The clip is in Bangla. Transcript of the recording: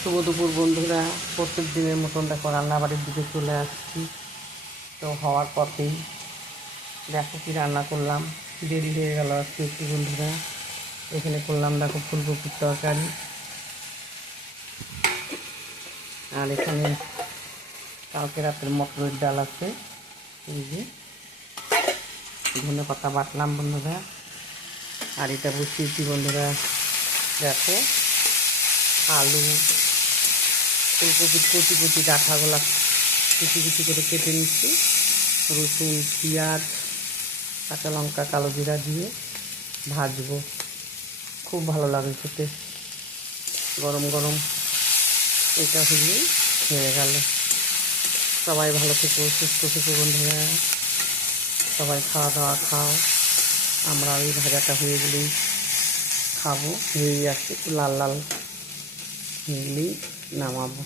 শুভ দুপুর বন্ধুরা। প্রত্যেক দিনের মতন দেখো রান্নাবাড়ির দিকে চলে আসছি। তো হওয়ার পথেই দেখো কি রান্না করলাম। দেরি হয়ে গেল আজকে একটু বন্ধুরা। এখানে করলাম দেখো ফুলকপির তরকারি, আর এখানে কালকে রাতের মটরের ডাল আছে। এই যে ধনে পাতা বাটলাম বন্ধুরা, আর এটা বসিয়েছি বন্ধুরা। দেখো আলু, ফুলকপির কচি কচি ডাঁটাগুলা কুচি কুচি করে কেটে নিচ্ছি, রসুন, পেঁয়াজ, কাঁচা লঙ্কা, কালো জিরা দিয়ে ভাজবো। খুব ভালো লাগে খেতে, গরম গরম এটা হলেই হয়ে গেল। সবাই ভালো থেকো, সুস্থ থেকো বন্ধুরা। সবাই খাওয়া দাওয়া খাও। আমরা ওই ভাজাটা হয়ে গেলেই খাবো, হয়ে যাচ্ছে, একটু লাল লাল হয়ে গেলেই নামাবো।